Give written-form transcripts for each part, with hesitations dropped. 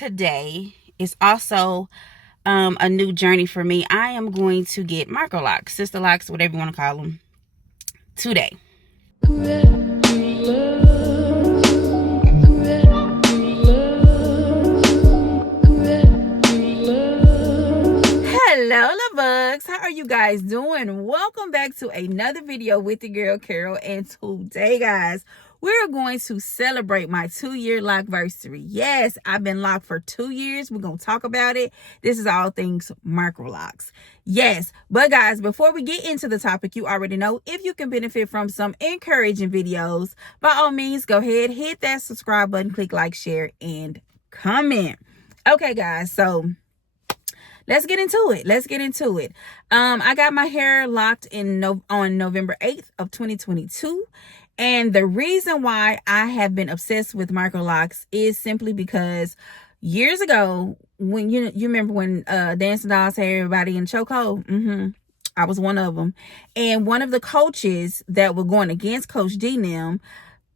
today is also a new journey for me. I am going to get Microlocs, sister locks, whatever you want to call them, today. Hello, Luvbugs. How are you guys doing? Welcome back to another video with the girl Carol. And today, guys, we're going to celebrate my 2-year lockversary. Yes, I've been locked for 2 years. We're going to talk about it. This is all things Microlocs. Yes, but guys, before we get into the topic, you already know if you can benefit from some encouraging videos, by all means, go ahead, hit that subscribe button, click like, share, and comment. Okay, guys, so let's get into it. I got my hair locked on November 8th of 2022. And the reason why I have been obsessed with Microlocs is simply because years ago, when you remember when Dancing Dolls had everybody in chokehold? I was one of them. And one of the coaches that were going against Coach D,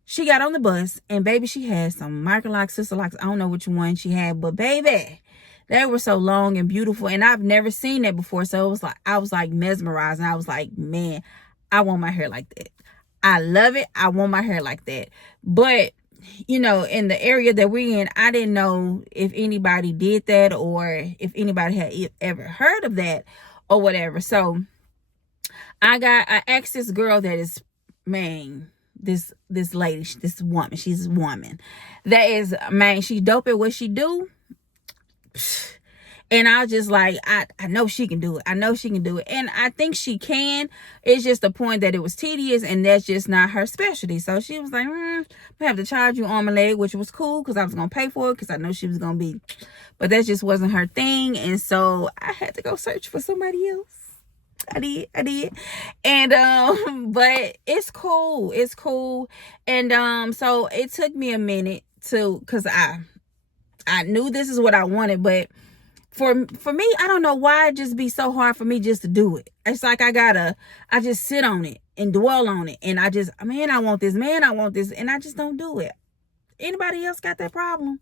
she got on the bus, and baby, she had some Microlocs, sister locks. I don't know which one she had, but baby, they were so long and beautiful, and I've never seen that before. So it was like I was like mesmerized, and I was like, man, I want my hair like that. I love it. I want my hair like that. But you know, in the area that we're in, I didn't know if anybody did that or if anybody had ever heard of that or whatever. So I asked this girl that is, man, this lady, this woman, she's a woman that is, man, she's dope at what she do. And I was just like, I know she can do it. I know she can do it. And I think she can. It's just the point that it was tedious, and that's just not her specialty. So she was like, I have to charge you arm and leg, which was cool because I was going to pay for it because I know she was going to be. But that just wasn't her thing. And so I had to go search for somebody else. I did. And but it's cool. It's cool. And so it took me a minute because I knew this is what I wanted, but for me, I don't know why it just be so hard for me just to do it. It's like I just sit on it and dwell on it, and I want this, and I just don't do it. Anybody else got that problem?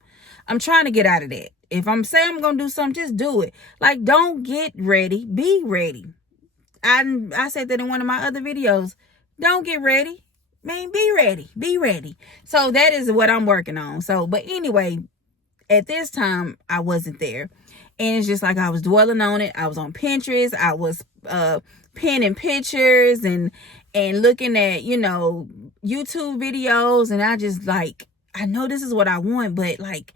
I'm trying to get out of that. If I'm saying I'm gonna do something, just do it. Like, don't get ready, be ready. I said that in one of my other videos. Don't get ready, man, be ready. So that is what I'm working on. So, but anyway, at this time, I wasn't there. And it's just like I was dwelling on it. I was on Pinterest. I was pinning pictures and looking at, YouTube videos. And I just like, I know this is what I want, but like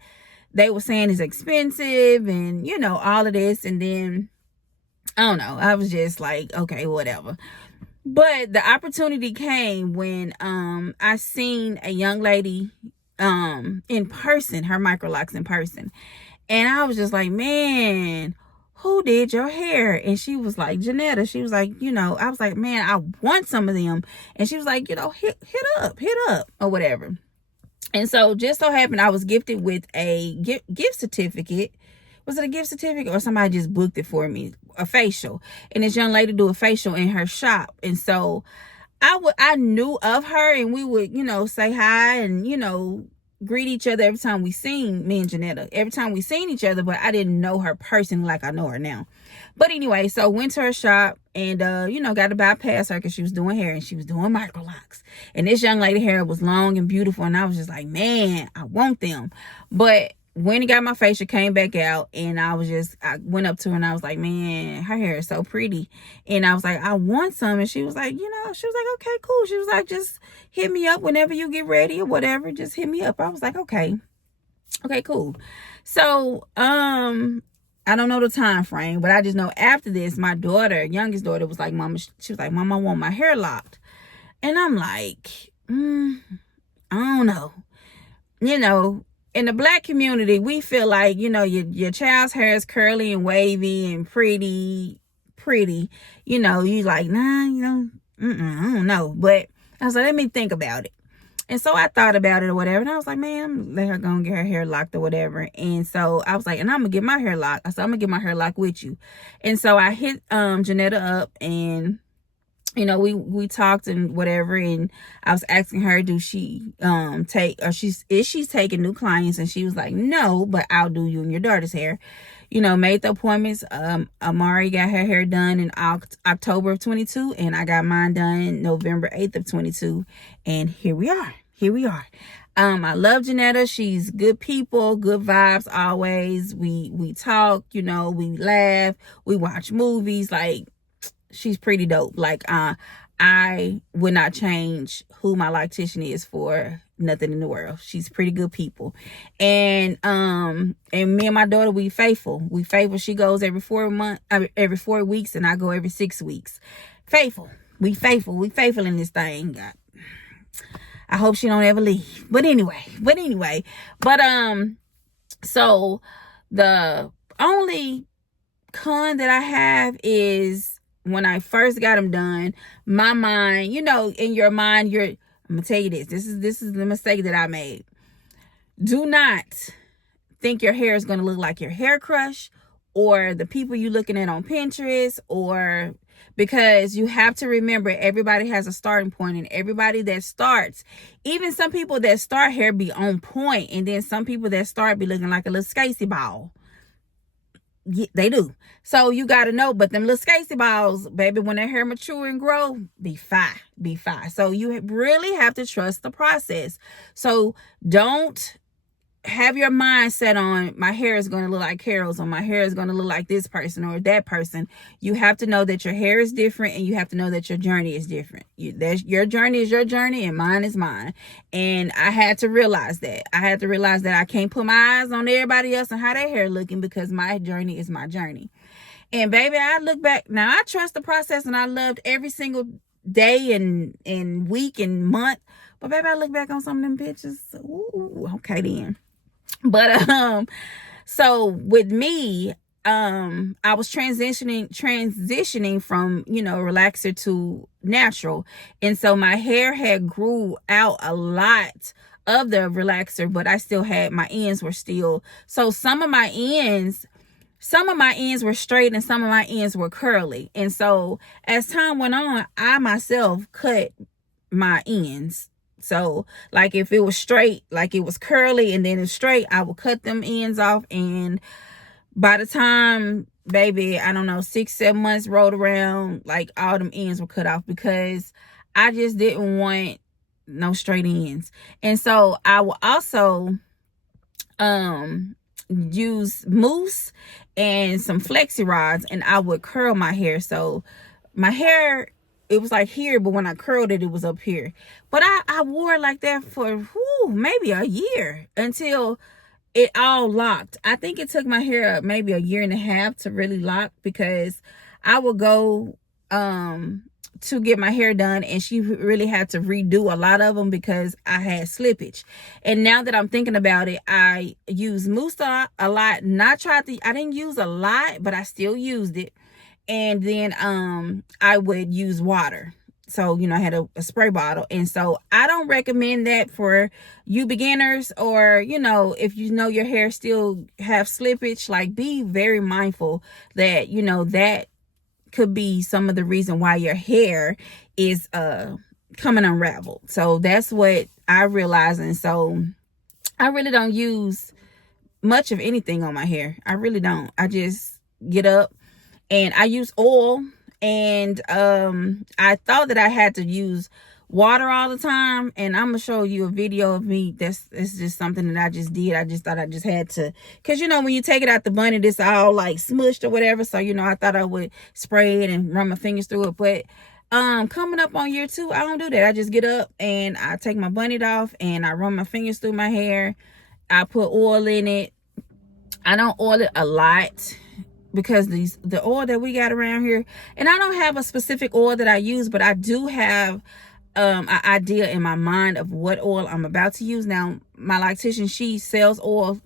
they were saying it's expensive and, all of this. And then, I don't know. I was just like, okay, whatever. But the opportunity came when I seen a young lady in person, her Microlocs in person. And I was just like, man, who did your hair? And she was like, Janetta. She was like, I was like, man, I want some of them. And she was like, hit up or whatever. And so just so happened I was gifted with a gift certificate. Was it a gift certificate or somebody just booked it for me? A facial. And this young lady do a facial in her shop. And so I knew of her, and we would, say hi and, greet each other every time we seen, me and Janetta, every time we seen each other, but I didn't know her personally like I know her now. But anyway, so went to her shop and, got to bypass her because she was doing hair and she was doing Microlocs. And this young lady hair was long and beautiful. And I was just like, man, I want them. But when he got my facial, came back out, and I went up to her and I was like, man, her hair is so pretty. And I was like, I want some. And she was like, okay, cool. She was like, just hit me up whenever you get ready or whatever. Just hit me up. I was like, okay, cool. So, I don't know the time frame, but I just know after this, my youngest daughter was like, she was like, Mom, I want my hair locked. And I'm like, I don't know. In the Black community, we feel like, your child's hair is curly and wavy and pretty. You like, nah, I don't know. But I was like, let me think about it. And so I thought about it or whatever. And I was like, man, I'm going to let her go and get her hair locked or whatever. And so I was like, and I'm going to get my hair locked. I said, I'm going to get my hair locked with you. And so I hit Janetta up, and you know, we talked and whatever, and I was asking her, do she take, or is she taking new clients, and she was like, no, but I'll do you and your daughter's hair. You know, made the appointments. Amari got her hair done in October of 22, and I got mine done November 8th of 22, and here we are. I love Janetta. She's good people, good vibes always. We talk, you know, we laugh, we watch movies. Like, she's pretty dope. Like, I would not change who my loctician is for nothing in the world. She's pretty good people. And me and my daughter, we faithful. She goes every 4 weeks, and I go every 6 weeks. Faithful. We faithful in this thing. I hope she don't ever leave. But anyway. So the only con that I have is when I first got them done, my mind, you know, in your mind, I'm gonna tell you this is the mistake that I made. Do not think your hair is going to look like your hair crush or the people you're looking at on Pinterest, or because you have to remember everybody has a starting point, and everybody that starts, even some people that start hair be on point, and then some people that start be looking like a little skacey ball. Yeah, they do. So you got to know, but them little skacey balls, baby, when their hair mature and grow, be fine. So you really have to trust the process. So don't have your mind set on, my hair is going to look like Carol's, or my hair is going to look like this person or that person. You have to know that your hair is different, and you have to know that your journey is different. Your journey is your journey, and mine is mine. And I had to realize that. I can't put my eyes on everybody else and how their hair looking, because my journey is my journey. And baby, I look back now, I trust the process, and I loved every single day and week and month. But baby, I look back on some of them pictures. Ooh, okay then. But so with me, I was transitioning from, you know, relaxer to natural, and so my hair had grew out a lot of the relaxer, but I still had, my ends were still, so some of my ends were straight and some of my ends were curly. And so as time went on, I myself cut my ends. So like if it was straight, like it was curly and then it's straight, I would cut them ends off. And by the time, baby, I don't know, 6-7 months rolled around, like all them ends were cut off, because I just didn't want no straight ends. And so I will also use mousse and some flexi rods, and I would curl my hair. So my hair, it was like here, but when I curled it, it was up here. But I wore it like that for maybe a year, until it all locked. I think it took my hair maybe a year and a half to really lock, because I would go to get my hair done, and she really had to redo a lot of them because I had slippage. And now that I'm thinking about it, I use mousse a lot. I didn't use a lot, but I still used it. And then I would use water. So, you know, I had a spray bottle. And so I don't recommend that for you beginners, or, you know, if you know your hair still have slippage, like be very mindful that, you know, that could be some of the reason why your hair is coming unraveled. So that's what I realized. And so I really don't use much of anything on my hair. I really don't. I just get up and I use oil. And I thought that I had to use water all the time, and I'm gonna show you a video of me. It's just something that I just did. I just thought I just had to, because you know when you take it out the bunny, it's all like smushed or whatever. So you know, I thought I would spray it and run my fingers through it. But coming up on year 2, I don't do that. I just get up and I take my bunny off and I run my fingers through my hair. I put oil in it. I don't oil it a lot, because the oil that we got around here, and I don't have a specific oil that I use, but I do have an idea in my mind of what oil I'm about to use. Now my loctician, she sells oil.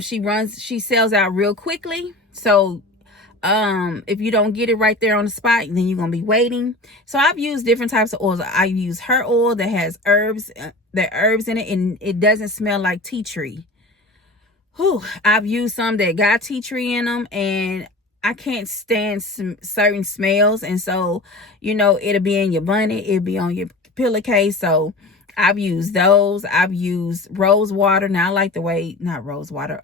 She sells out real quickly. So if you don't get it right there on the spot, then you're gonna be waiting. So I've used different types of oils. I use her oil that has herbs in it, and it doesn't smell like tea tree. I've used some that got tea tree in them, and I can't stand certain smells, and so it'll be in your bonnet, it'll be on your pillowcase. So I've used those. I've used rose water. Now I like the way, not rose water,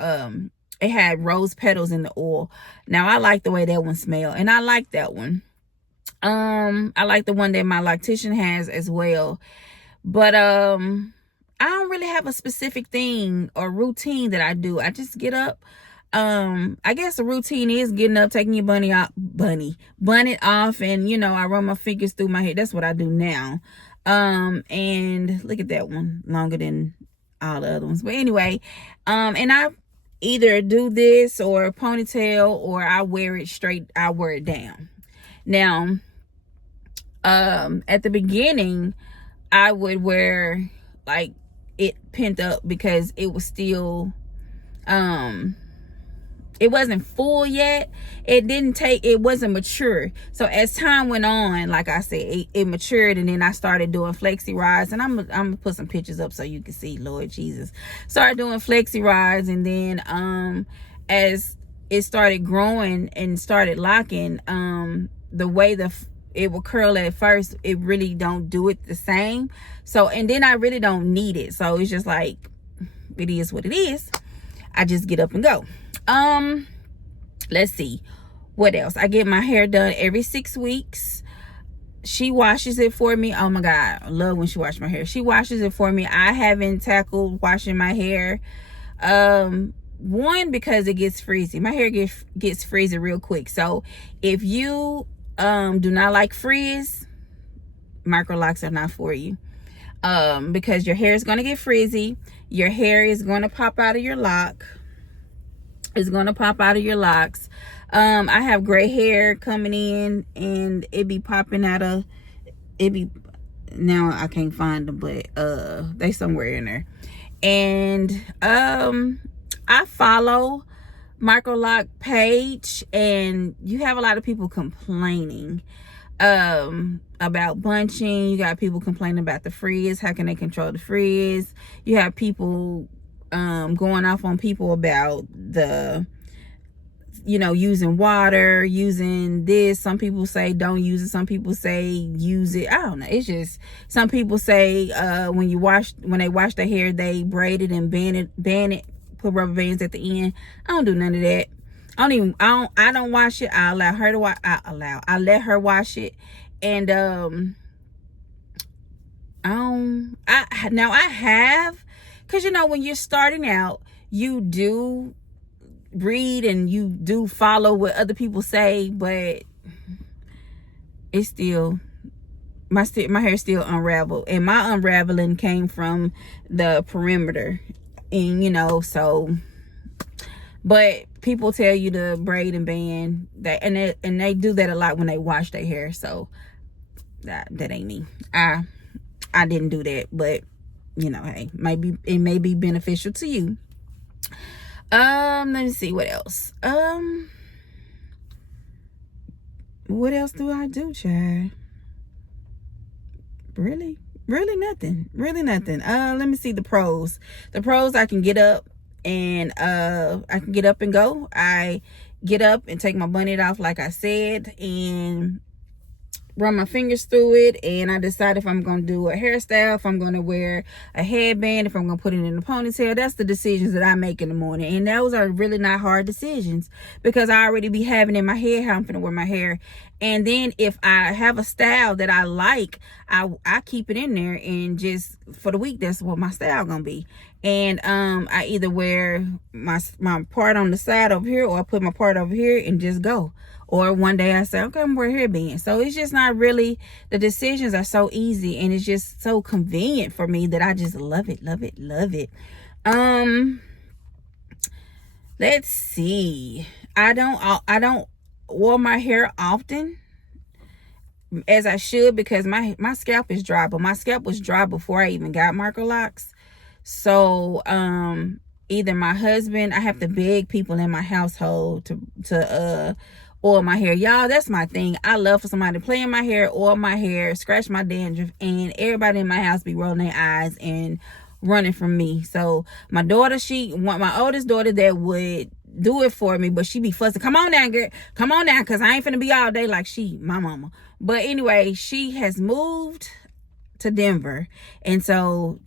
it had rose petals in the oil. Now I like the way that one smelled, and I like that one. I like the one that my loctician has as well. But I don't really have a specific thing or routine that I do. I just get up. I guess the routine is getting up, taking your bonnet off, and I run my fingers through my hair. That's what I do now. And look at that one, longer than all the other ones. But anyway, and I either do this or ponytail, or I wear it straight. I wear it down. Now, at the beginning, I would wear like it pent up because it was still, it wasn't full yet. It wasn't mature. So as time went on, like I said, it matured, and then I started doing flexi rides, and I'm gonna put some pictures up so you can see. Lord Jesus, started doing flexi rides, and then as it started growing and started locking, the way it will curl at first, it really don't do it the same. So, and then I really don't need it. So it's just like, it is what it is. I just get up and go. Let's see what else. I get my hair done every 6 weeks. She washes it for me. Oh my God, I love when she washes my hair. She washes it for me. I haven't tackled washing my hair. One, because it gets frizzy. My hair gets frizzy real quick. So if you do not like frizz, Microlocs are not for you. Because your hair is going to get frizzy. Your hair is going to pop out of your lock. It's going to pop out of your locks. I have gray hair coming in, and it be popping out of, now I can't find them, but they somewhere in there. And I follow Microloc page, and you have a lot of people complaining about bunching. You got people complaining about the frizz. How can they control the frizz? You have people going off on people about the using water, using this. Some people say don't use it, some people say use it. I don't know, it's just, some people say when they wash their hair, they braid it and band it, put rubber bands at the end. I don't do none of that. I don't wash it. I allow her to wash. I let her wash it. And now I have, because when you're starting out, you do read and you do follow what other people say, but it's still, my hair still unraveled, and my unraveling came from the perimeter. And so, but people tell you to braid and band that, and they do that a lot when they wash their hair. So that ain't me. I didn't do that, but hey, maybe it may be beneficial to you. Let me see what else. What else do I do, Chad? Really nothing. Let me see the pros. I can get up and go. I get up and take my bonnet off, like I said, and run my fingers through it, and I decide if I'm going to do a hairstyle, if I'm going to wear a headband, if I'm going to put it in a ponytail. That's the decisions that I make in the morning, and those are really not hard decisions, because I already be having in my head how I'm going to wear my hair. And then if I have a style that I like, I keep it in there, and just for the week, that's what my style gonna be. And I either wear my part on the side over here, or I put my part over here and just go. Or one day I say, okay, I'm wearing hairband. So it's just not really, the decisions are so easy, and it's just so convenient for me that I just love it. Let's see. I don't oil my hair often as I should, because my scalp is dry, but my scalp was dry before I even got Microlocs. So either my husband, I have to beg people in my household to oil my hair. Y'all, that's my thing. I love for somebody to play in my hair, oil my hair, scratch my dandruff, and everybody in my house be rolling their eyes and running from me. So my daughter, my oldest daughter, that would do it for me, but she be fussing. Come on now, girl. Come on now, because I ain't finna be all day like my mama. But anyway, she has moved to Denver, and so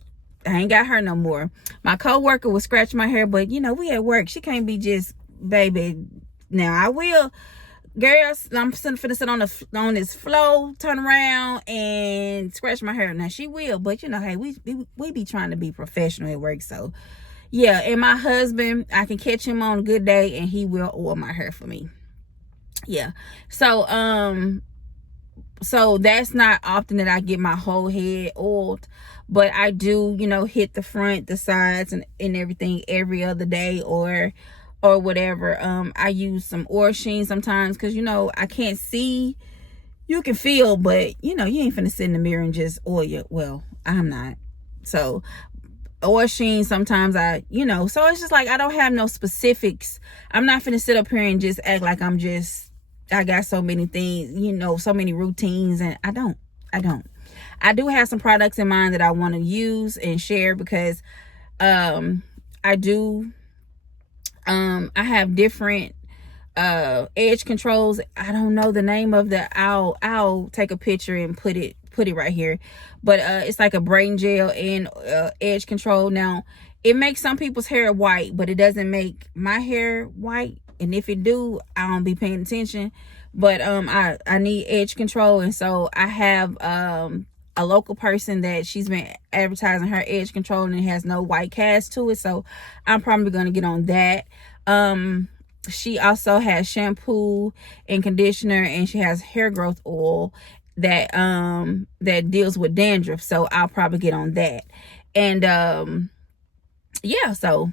I ain't got her no more. My coworker was scratching my hair, but you know, we at work. She can't be just, baby. Now I will, girls. I'm finna sit on this floor, turn around and scratch my hair. Now she will, but you know, hey, we be trying to be professional at work, so yeah. And my husband, I can catch him on a good day, and he will oil my hair for me. Yeah. So that's not often that I get my whole head oiled, but I do, you know, hit the front, the sides, and everything every other day or whatever. I use some oil sheen sometimes because, you know, I can't see. You can feel, but you know, you ain't finna sit in the mirror and just oil your, well, I'm not. So oil sheen sometimes you know, so it's just like I don't have no specifics. I'm not finna sit up here and just act like I got so many things, you know, so many routines, and I don't. I do have some products in mind that I want to use and share because I have different edge controls. I don't know the name of the, I'll take a picture and put it right here, but it's like a braiding gel and edge control. Now it makes some people's hair white, but it doesn't make my hair white, and if it do, I don't be paying attention. But I need edge control, and so I have a local person that she's been advertising her edge control, and it has no white cast to it, so I'm probably going to get on that. She also has shampoo and conditioner, and she has hair growth oil that deals with dandruff, so I'll probably get on that. And yeah, so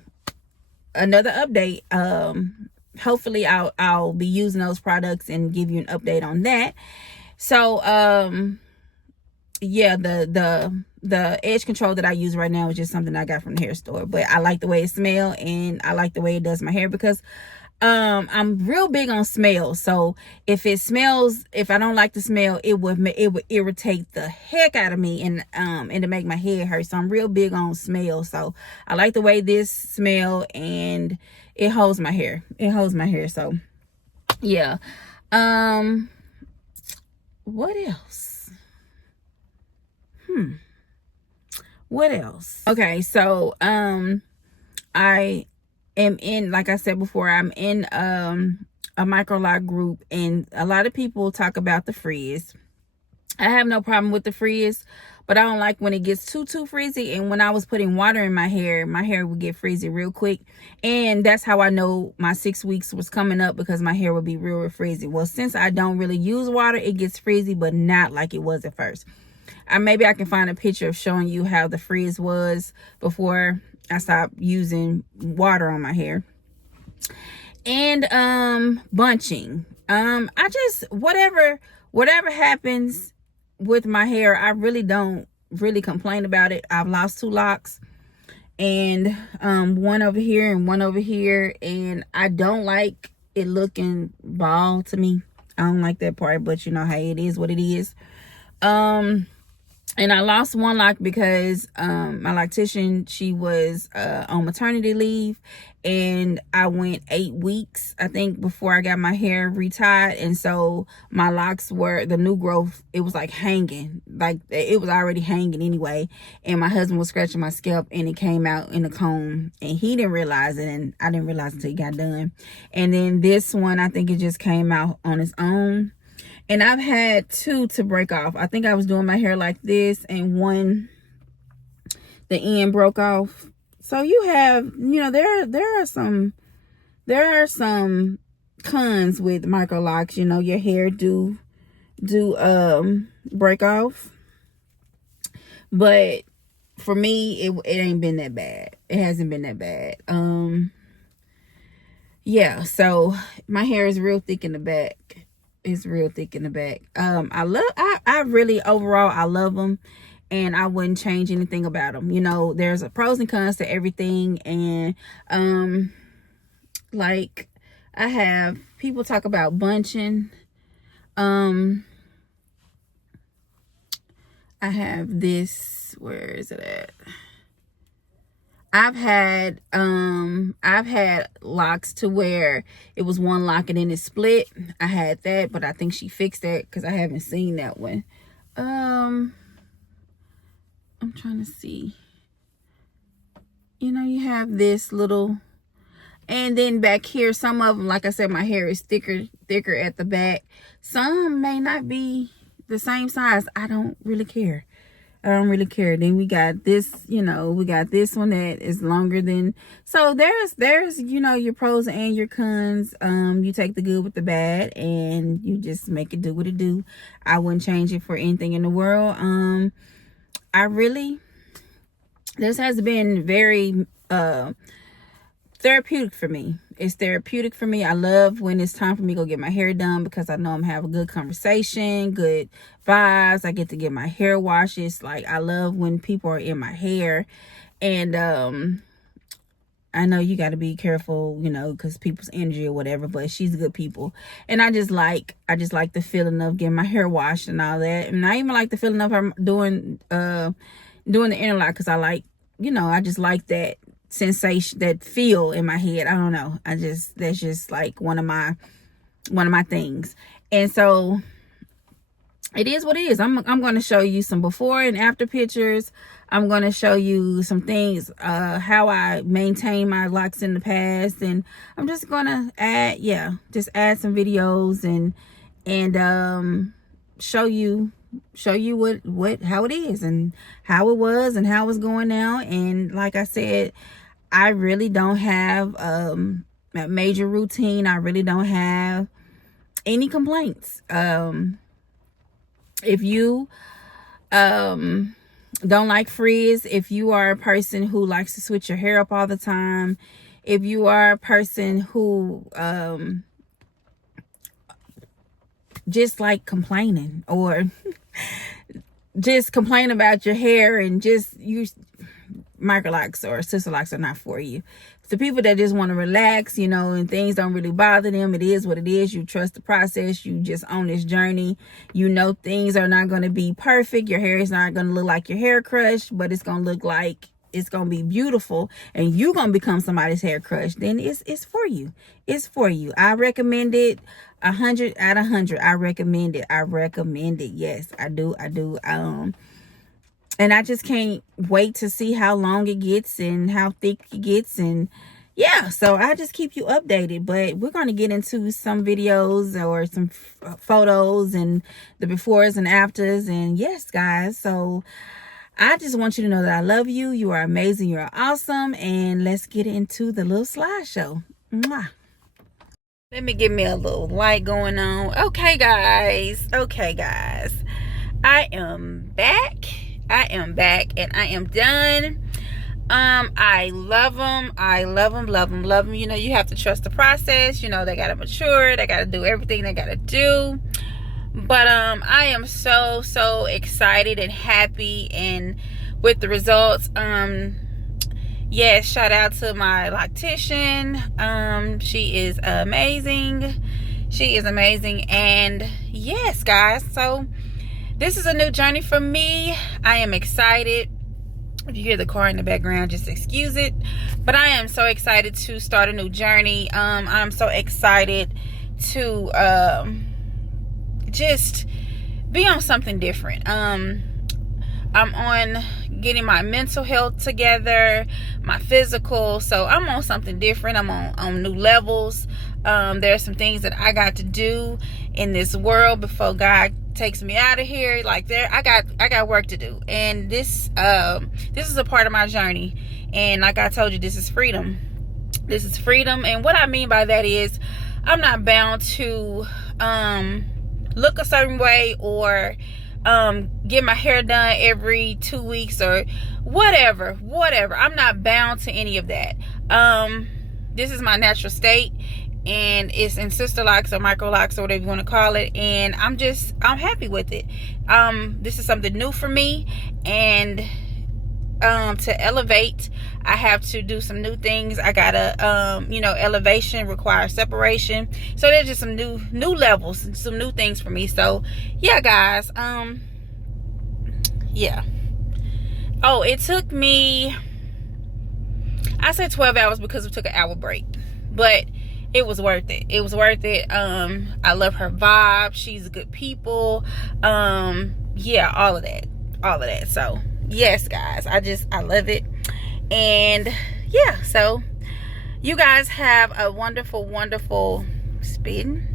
another update. Hopefully I'll be using those products and give you an update on that. So yeah, the edge control that I use right now is just something I got from the hair store, but I like the way it smells, and I like the way it does my hair because I'm real big on smells. So if I don't like the smell, it would irritate the heck out of me, and to make my head hurt. So I'm real big on smell. So I like the way this smell, and it holds my hair. So yeah. What else? What else? Okay, so I am in, like I said before, I'm in a Microloc group, and a lot of people talk about the frizz. I have no problem with the frizz, but I don't like when it gets too frizzy. And when I was putting water in my hair would get frizzy real quick, and that's how I know my 6 weeks was coming up, because my hair would be real frizzy. Well, since I don't really use water, it gets frizzy, but not like it was at first. Maybe I can find a picture of showing you how the frizz was before I stopped using water on my hair. And bunching. I just, whatever happens with my hair, I really don't really complain about it. I've lost 2 locks, and one over here and one over here, and I don't like it looking bald to me. I don't like that part, but you know, hey, it is what it is. And I lost 1 lock because my loctician, she was on maternity leave, and I went 8 weeks, I think, before I got my hair retied. And so my locks were, the new growth, it was like hanging, like it was already hanging anyway. And my husband was scratching my scalp, and it came out in a comb, and he didn't realize it, and I didn't realize it until he got done. And then this one, I think it just came out on its own. And I've had 2 to break off. I think I was doing my hair like this, and one, the end broke off. So you have, you know, there are some cons with Microlocs. You know, your hair do break off. But for me, it ain't been that bad. It hasn't been that bad. Yeah, so my hair is real thick in the back. It's real thick in the back. I really, overall, I love them, and I wouldn't change anything about them. You know, there's a pros and cons to everything. And like, I have people talk about bunching. I have this, where is it at? I've had locks to where it was one lock and then it split. I had that, but I think she fixed that because I haven't seen that one. I'm trying to see. You know, you have this little, and then back here, some of them, like I said, my hair is thicker at the back. Some may not be the same size. I don't really care. I don't really care. Then we got this, you know, we got this one that is longer than, so there's, you know, your pros and your cons. You take the good with the bad and you just make it do what it do. I wouldn't change it for anything in the world. This has been very, therapeutic for me. It's therapeutic for me. I love when it's time for me to go get my hair done because I know I'm having a good conversation, good vibes. I get to get my hair washes. Like, I love when people are in my hair. And I know you got to be careful, you know, because people's energy or whatever, but she's good people. And I just like the feeling of getting my hair washed and all that. And I even like the feeling of her doing the interlock because I like, you know, I just like that sensation, that feel in my head. I don't know, that's just like one of my things. And so it is what it is. I'm going to show you some before and after pictures. I'm going to show you some things, how I maintain my locks in the past, and I'm just going to add some videos and show you how it is and how it was and how it's going now. And like I said, I really don't have a major routine. I really don't have any complaints. If you don't like frizz, if you are a person who likes to switch your hair up all the time, if you are a person who just like complaining or just complain about your hair and just use Microlocs or sister locks are not for you. It's the people that just want to relax, you know, and things don't really bother them. It is what it is. You trust the process. You just own this journey. You know things are not going to be perfect. Your hair is not going to look like your hair crushed, but it's going to look like it's going to be beautiful, and you're going to become somebody's hair crush. Then it's for you. It's for you. I recommend it 100 out of 100. I recommend it. Yes, I do. And I just can't wait to see how long it gets and how thick it gets. And yeah, so I just keep you updated. But we're going to get into some videos or some photos and the befores and afters. And yes, guys, so I just want you to know that I love you. You are amazing. You are awesome. And let's get into the little slideshow. Mwah. Let me get me a little light going on. Okay, guys. I am back. And I am done. I love them. Love them. You know, you have to trust the process. You know, they got to mature. They got to do everything they got to do. But I am so excited and happy and with the results. Yes, shout out to my loctician. She is amazing. And yes, guys, so this is a new journey for me. I am excited. If you hear the car in the background, just excuse it. But I am so excited to start a new journey. I'm so excited to just be on something different. I'm on getting my mental health together, my physical. So I'm on something different. I'm on new levels. There are some things that I got to do in this world before God takes me out of here. Like I got work to do, and this is a part of my journey. And like I told you, this is freedom. And what I mean by that is I'm not bound to look a certain way or get my hair done every 2 weeks or whatever. I'm not bound to any of that. This is my natural state, and it's in sister locks or Microlocs or whatever you want to call it, and I'm happy with it. This is something new for me, and to elevate, I have to do some new things. I gotta elevation requires separation, so there's just some new levels and some new things for me. So yeah, guys, yeah. Oh, it took me I said 12 hours because we took an hour break, but it was worth it. It was worth it. I love her vibe. She's good people. Yeah, all of that. So yes, guys, I love it. And yeah, so you guys have a wonderful spin.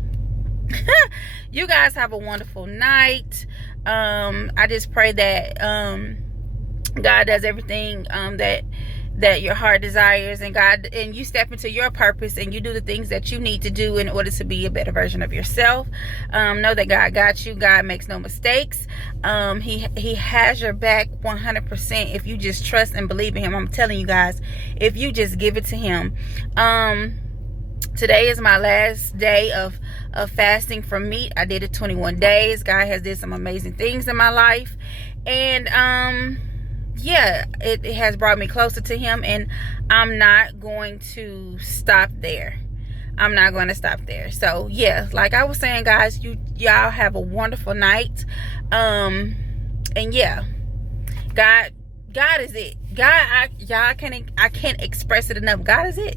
You guys have a wonderful night. I just pray that God does everything that your heart desires, and you step into your purpose, and you do the things that you need to do in order to be a better version of yourself. Know that God got you. God makes no mistakes. He has your back 100% if you just trust and believe in him. I'm telling you guys, if you just give it to him. Today is my last day of fasting from meat. I did it 21 days. God has did some amazing things in my life, and yeah, it has brought me closer to him, and I'm not going to stop there. I'm not going to stop there. So yeah, like I was saying, guys, y'all have a wonderful night. And yeah, God is it. God, I can't express it enough. God is it.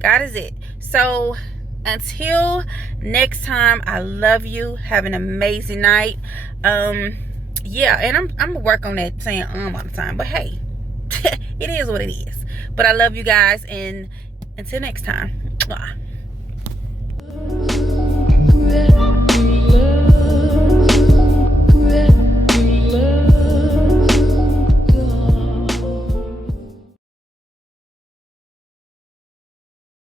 God is it. So until next time, I love you. Have an amazing night. Yeah, and I'm gonna work on that saying all the time, but hey, it is what it is. But I love you guys, and until next time. Mwah.